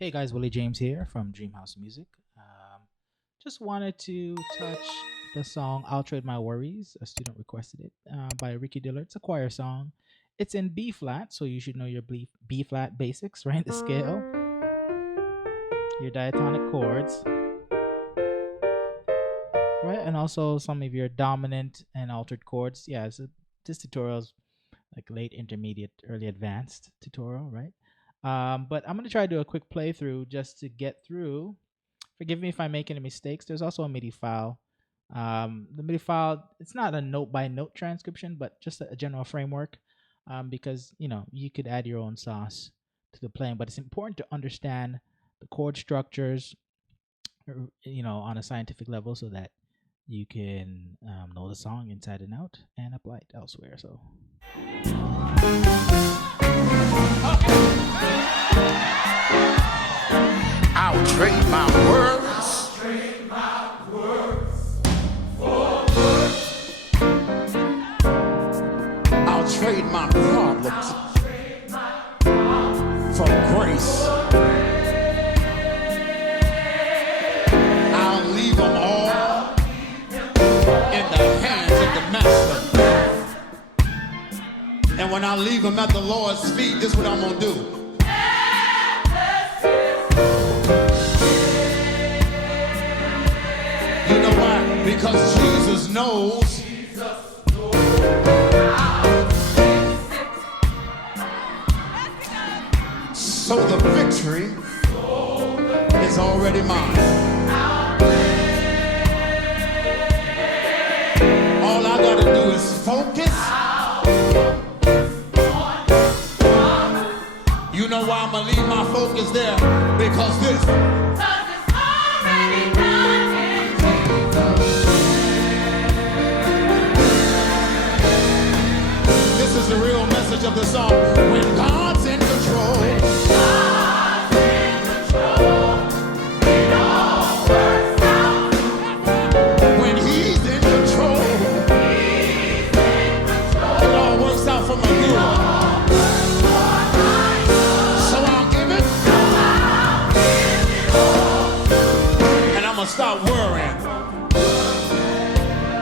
Hey guys, Willie James here from Dreamhouse Music. Just wanted to touch the song I'll Trade My Worries. A student requested it by Ricky Dillard. It's a choir song. It's in B flat, so you should know your B flat basics, right? The scale, your diatonic chords, right? And also some of your dominant and altered chords. Yeah, this tutorial's like late intermediate, early advanced tutorial, right? But I'm going to try to do a quick playthrough just to get through. Forgive me if I make any mistakes. There's also a MIDI file. The MIDI file, it's not a note by note transcription, but just a general framework because, you could add your own sauce to the playing. But it's important to understand the chord structures, on a scientific level so that you can know the song inside and out and apply it elsewhere. So. I'll trade my words. I'll trade my problems for grace. I'll leave them all in the hands of the master. And when I leave them at the Lord's feet, this is what I'm gonna do. You know why? Because Jesus knows. So the victory is already mine. All I gotta do is focus. You know why I'm gonna leave my focus there? Because this. This is the real message of the song. When God's in control, it all works out. When He's in control, it all works out for my good. So I'll give it, and I'm gonna stop worrying.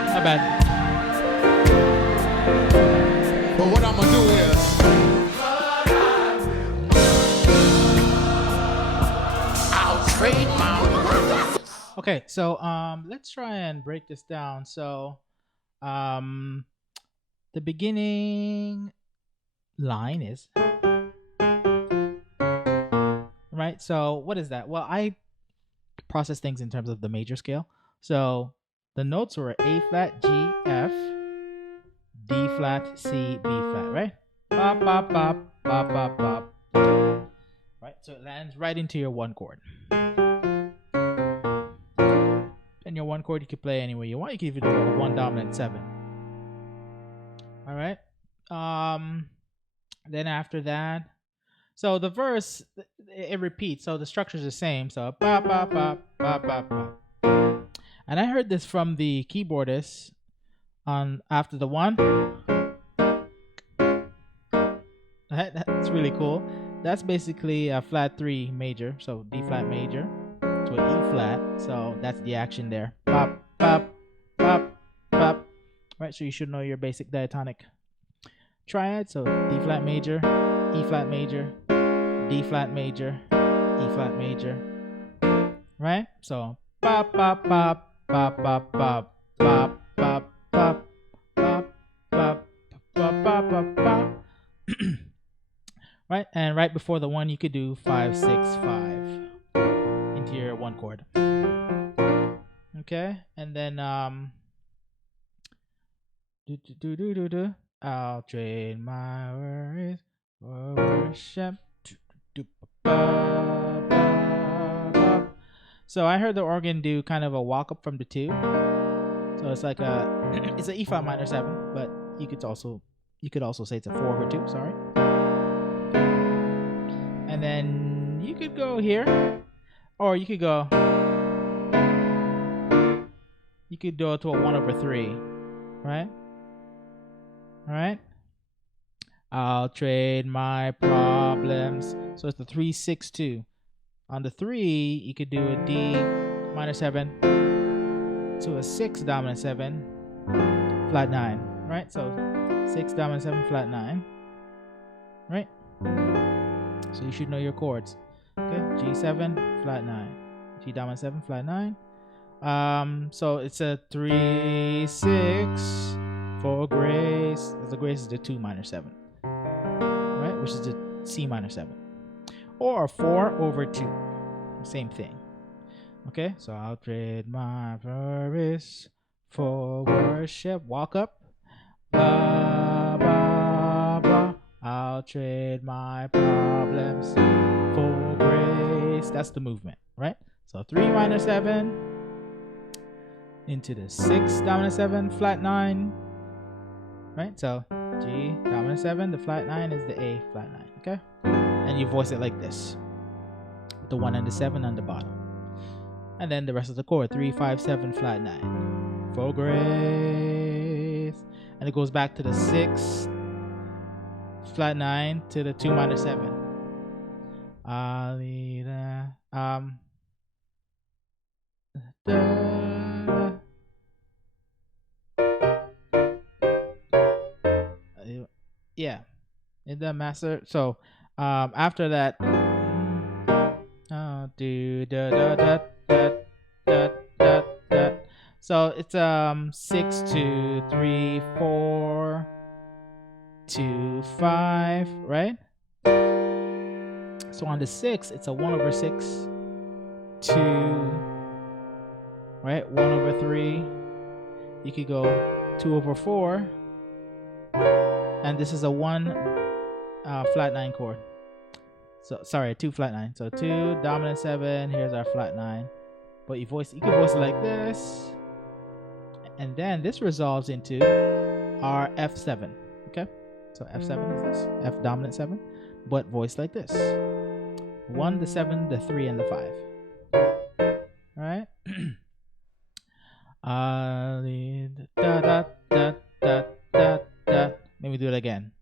Not bad. But what I'm gonna do is I'll trade my words. Okay, so let's try and break this down. So the beginning line is right. So what is that? Well, I process things in terms of the major scale. So the notes were A flat, G, F, D flat, C, B flat, right? Bop, bop, bop, bop, bop, bop. Right, so it lands right into your one chord. And your one chord you can play anywhere you want. You can even do a one dominant seven. All right. Then after that, so the verse it repeats. So the structure is the same. So bop, bop, bop, bop, bop, bop. And I heard this from the keyboardist on after the one. That's really cool. That's basically a flat 3 major, so D flat major to an E flat. So that's the action there. Pop, pop, pop, pop. Right, so you should know your basic diatonic triad. So D flat major, E flat major, D flat major, E flat major. Right? So pop, pop, pop, pop, pop, pop, pop, pop, pop, pop, pop, pop, pop, pop, pop. Right, and right before the one you could do 5, 6, 5 into your one chord. Okay, and then I'll trade my worries for worship. So I heard the organ do kind of a walk up from the 2. So it's like it's an E flat minor 7, but you could also say it's a 4 over 2. Sorry. And then you could go here, or you could do it to a 1 over 3, right? All right. I'll trade my problems. So it's the 3, 6, 2. On the 3, you could do a D minor 7 to a 6 dominant 7 flat 9, right? So 6 dominant 7 flat 9, right? So you should know your chords. Okay, G7 flat 9, G dominant 7 flat 9. So it's a 3 6 for grace. The grace is the 2 minor 7, right? Which is the C minor 7, or 4 over 2, same thing. Okay, so I'll trade my worries for worship. Walk up. Ba, ba, ba. I'll trade my problems for grace. That's the movement, right? So 3 minor 7 into the 6 dominant 7 flat 9, right? So G dominant 7, the flat 9 is the A flat 9, okay? And you voice it like this, the 1 and the 7 on the bottom. And then the rest of the chord, 3 5 7 flat 9 for grace. And it goes back to the 6 flat 9 to the 2 minor 7. Yeah, in the master. So after that, do da da da da da da da. So it's 6 2 3 4 2 5, right? So on the 6, it's a 1 over 6 2, right? 1 over 3. You could go 2 over 4, and this is a 1 flat 9 chord. So sorry, 2 flat 9. So 2 dominant 7. Here's our flat 9. But you can voice it like this, and then this resolves into our F7. Okay, so F7 is this, F dominant 7, but voiced like this: 1, the 7, the 3, and the 5. All right. Da da da da da da. Let me do it again.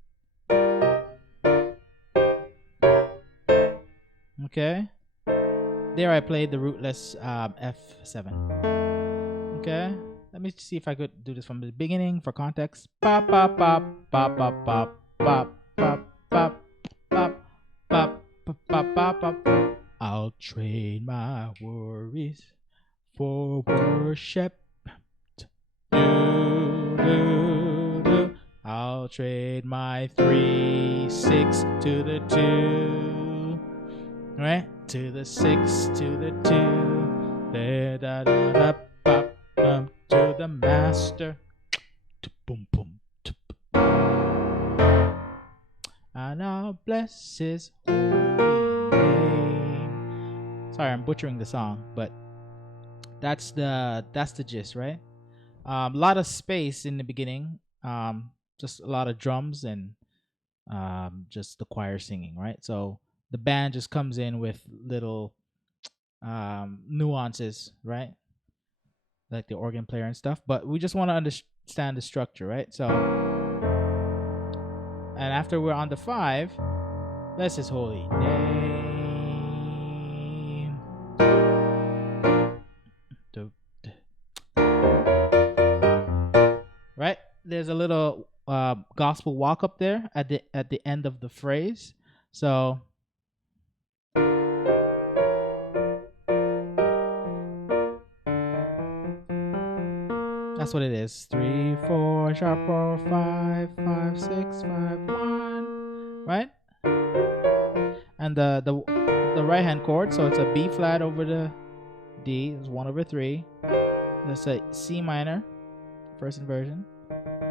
Okay. There I played the rootless F7. Okay. Let me see if I could do this from the beginning for context. Pop pop pop pop pop pop pop pop pop pop pop pop pop pop. I'll trade my worries for worship. Do do do. I'll trade my 3 6 to the 2. Right? To the 6, to the 2, da da da da, pop, bum, to the master, boom, boom, and I'll bless his holy name. Sorry, I'm butchering the song, but that's the gist, right? A lot of space in the beginning, just a lot of drums and just the choir singing, right? So the band just comes in with little nuances, right? Like the organ player and stuff. But we just want to understand the structure, right? So, and after we're on the 5, bless his holy name. Right? There's a little gospel walk up there at the end of the phrase. So that's what it is. 3 4 sharp 4 5 5 6 5 1, right? And the right hand chord, so it's a B flat over the D, is 1 over 3. That's a C minor, first inversion.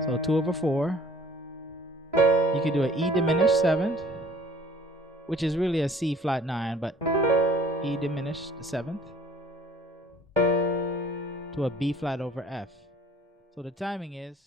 So 2 over 4. You could do an E diminished 7th, which is really a C flat 9, but E diminished the 7th, to a B flat over F. So the timing is